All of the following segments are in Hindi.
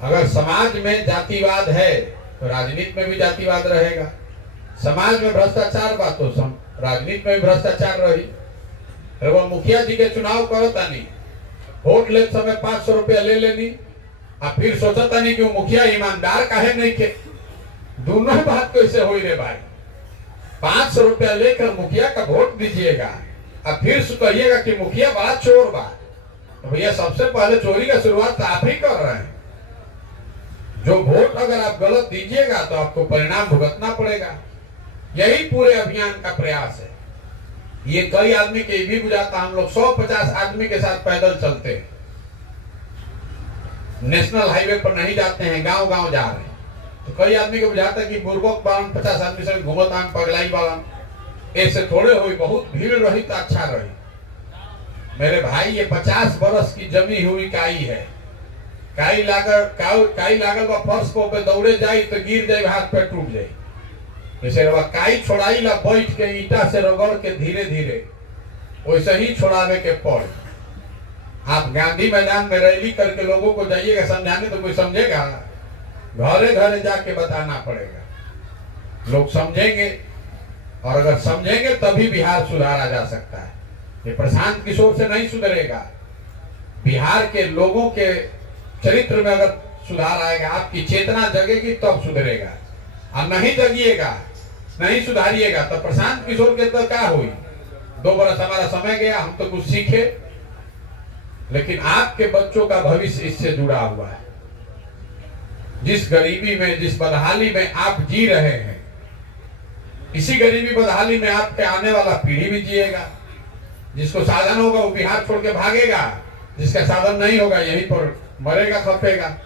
अगर समाज में जातिवाद है तो राजनीति में भी जातिवाद रहेगा। समाज में भ्रष्टाचार बा तो राजनीति में भी भ्रष्टाचार रही। वो मुखिया जी के चुनाव करता नहीं, वोट ले समय 500 रुपया ले लेनी, और फिर सोचता नहीं कि वो मुखिया ईमानदार काहे नहीं के। दोनों बात कैसे हो रे भाई? 500 रुपया लेकर मुखिया का वोट दीजिएगा और फिर कहिएगा कि मुखिया बड़ा चोर बा। तो भैया सबसे पहले चोरी का शुरुआत आप ही कर रहे हैं। जो वोट अगर आप गलत दीजिएगा तो आपको परिणाम भुगतना पड़ेगा। यही पूरे अभियान का प्रयास है। ये कई आदमी के भी बुझाता, हम लोग 150 आदमी के साथ पैदल चलते हैं, नेशनल हाईवे पर नहीं जाते हैं, गांव गांव जा रहे हैं। तो कई आदमी को बुझाता कि बुर्बक बावन 50 आदमी से घूमता पगलाई बावन, ऐसे थोड़े हुई, बहुत भीड़ रही तो अच्छा रही। मेरे भाई ये 50 बरस की जमी हुई काई है। काई लागल बा फर्श पे दौड़े जाई तो गिर जाए, हाथ पे टूट जाए। जैसे काई छोड़ाई ला बैठ के ईटा से रगड़ के धीरे धीरे, वैसे ही छोड़ावे के पड़। आप गांधी मैदान में रैली करके लोगों को जाइएगा समझाने तो कोई समझेगा? घरे घरे जाके बताना पड़ेगा, लोग समझेंगे। और अगर समझेंगे तभी बिहार सुधारा जा सकता है। ये प्रशांत किशोर से नहीं सुधरेगा। बिहार के लोगों के चरित्र में अगर सुधार आएगा, आपकी चेतना जगेगी तब सुधरेगा। और नहीं जगिएगा, नहीं सुधारिएगा तो प्रशांत किशोर के तो क्या हुई? 2 बरस हमारा समय गया, हम तो कुछ सीखे, लेकिन आपके बच्चों का भविष्य इससे जुड़ा हुआ है। जिस गरीबी में, जिस बदहाली में आप जी रहे हैं, इसी गरीबी बदहाली में आपके आने वाला पीढ़ी भी जिएगा। जिसको साधन होगा वो बिहार छोड़ के भागेगा, जिसका साधन नहीं होगा यहीं पर मरेगा, खपेगा।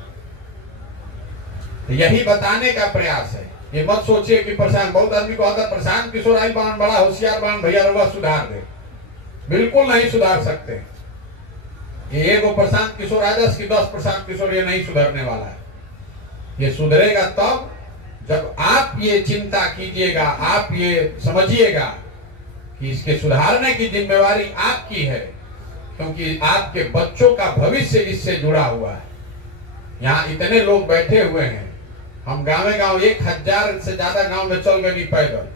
यही बताने का प्रयास है। ये मत सोचिए कि प्रशांत, बहुत आदमी को आता प्रशांत किशोर आई बाण बड़ा होशियार बाण, भैया रुआ सुधार दे। बिल्कुल नहीं सुधार सकते। ये एगो प्रशांत किशोर आदर्श की 10 प्रशांत किशोर, ये नहीं सुधरने वाला है। ये सुधरेगा तब जब आप ये चिंता कीजिएगा, आप ये समझिएगा कि इसके सुधारने की जिम्मेवारी आपकी है, क्योंकि आपके बच्चों का भविष्य इससे जुड़ा हुआ है। यहाँ इतने लोग बैठे हुए हैं, हम गाँव 1000 से ज्यादा गांव में चल गए पैदल।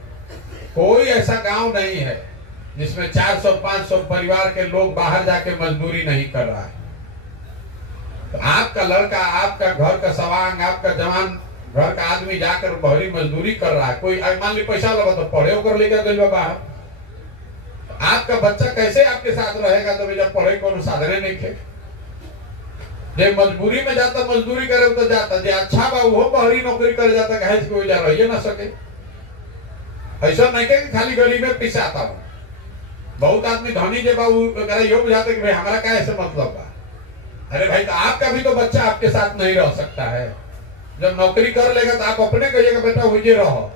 कोई ऐसा गांव नहीं है जिसमें 400-500 परिवार के लोग बाहर जाके मजदूरी नहीं कर रहा है। तो आपका लड़का, आपका घर का सवांग, आपका जवान घर का आदमी जाकर बहरी मजदूरी कर रहा है। कोई मान ली पैसा लगा तो पढ़े होकर लेकर गई बाहर। आपका बच्चा कैसे आपके साथ रहेगा जब पढ़े को साधने नहीं थे? जब मजबूरी में जाता, मजदूरी करे तो जाता, जो अच्छा बा वो बहरी नौकरी करे जाता, कहे कोई जा रही ना सके। ऐसा नहीं कि खाली गली में पिसाता हूँ। बहुत आदमी धनी जे बाबू यो बुझाते कि भाई हमारा क्या ऐसे मतलब बा। अरे भाई, तो आपका भी तो बच्चा आपके साथ नहीं रह सकता है। जब नौकरी कर लेगा तो आप अपने कहिएगा बेटा हुई रहो,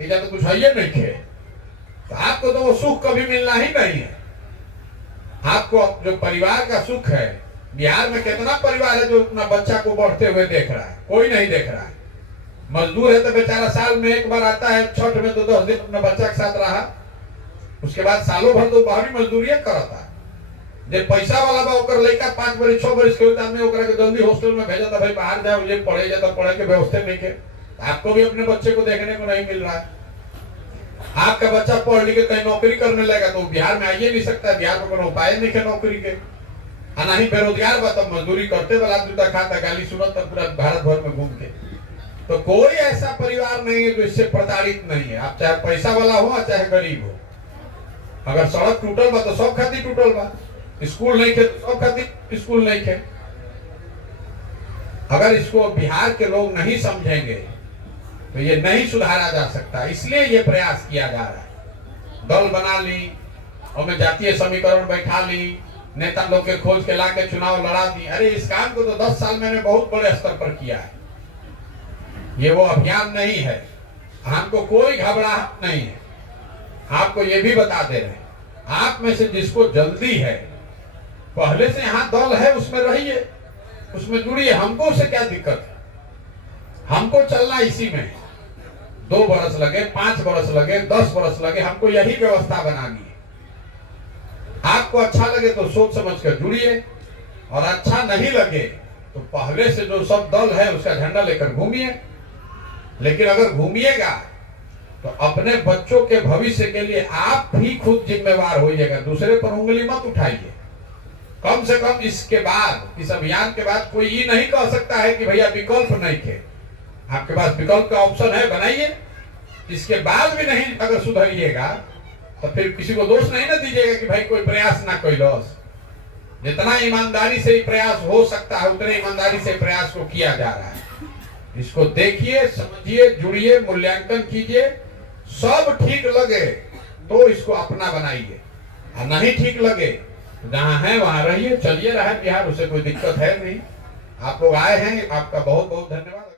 इधर तो कुछ है नहीं थे। तो आपको तो वो सुख कभी मिलना ही नहीं है। आपको जो परिवार का सुख है, बिहार में कितना परिवार है जो अपना बच्चा को बढ़ते हुए देख रहा है? कोई नहीं देख रहा है। मजदूर है तो बेचारा साल में एक बार आता है, छठ में तो 10 दिन अपने बच्चा के साथ रहा, उसके बाद सालों भर तो बाहरी मजदूरी करता है। जब पैसा वाला बा ओकर लड़का 5 बरस 6 बरस के आदमी ओकरा के जल्दी हॉस्टल में भेजा था, भाई बाहर जाओ, ये पढ़े जाता, पढ़े के व्यवस्था नहीं के। आपको भी अपने बच्चे को देखने को नहीं मिल रहा है। आपका बच्चा पढ़ लिख के कहीं नौकरी करने लगा तो बिहार में आइए नहीं सकता। बिहार में कोई उपाय नहीं है नौकरी के। नहीं बेरोजगार बा तब मजदूरी करते वाला जूता खाता, गाली सुनता पूरा भारत भर में घूम के। तो कोई ऐसा परिवार नहीं है जो इससे प्रताड़ित नहीं है। आप चाहे पैसा वाला हो चाहे गरीब हो। अगर सड़क टूटल बा तो सब खातिर टूटल बा, स्कूल नहीं थे तो सब खातिर स्कूल नहीं थे। अगर इसको बिहार के लोग नहीं समझेंगे तो ये नहीं सुधारा जा सकता। इसलिए ये प्रयास किया जा रहा है। दल बना ली और में जातीय समीकरण बैठा ली, नेता लोग के खोज के लाके चुनाव लड़ा दी। अरे इस काम को तो 10 साल मैंने बहुत बड़े स्तर पर किया है। ये वो अभियान नहीं है। हमको कोई घबराहट नहीं है। आपको ये भी बता दे रहे हैं, आप में से जिसको जल्दी है, पहले से यहाँ दल है उसमें रहिए, उसमें जुड़िए। हमको उससे क्या दिक्कत है? हमको चलना इसी में 2 बरस लगे, 5 बरस लगे, 10 बरस लगे, हमको यही व्यवस्था बनानी है। आपको अच्छा लगे तो सोच समझ कर जुड़िए, और अच्छा नहीं लगे तो पहले से जो सब दल है उसका झंडा लेकर घूमिए। लेकिन अगर घूमिएगा तो अपने बच्चों के भविष्य के लिए आप भी खुद जिम्मेवार होइएगा, दूसरे पर उंगली मत उठाइए। कम से कम इसके बाद, इस अभियान के बाद कोई ये नहीं कह सकता है कि भैया विकल्प नहीं थे। आपके पास विकल्प का ऑप्शन है, बनाइए। इसके बाद भी नहीं अगर सुधरिएगा तो फिर किसी को दोष नहीं ना दीजिएगा कि भाई कोई प्रयास ना कोई लॉस। जितना ईमानदारी से प्रयास हो सकता है उतने ईमानदारी से प्रयास को किया जा रहा है। इसको देखिए, समझिए, जुड़िए, मूल्यांकन कीजिए। सब ठीक लगे तो इसको अपना बनाइए, और नहीं ठीक लगे जहां है वहां रहिए। चलिए रहा बिहार, उससे कोई दिक्कत है नहीं। आप लोग आए हैं, आपका बहुत बहुत धन्यवाद।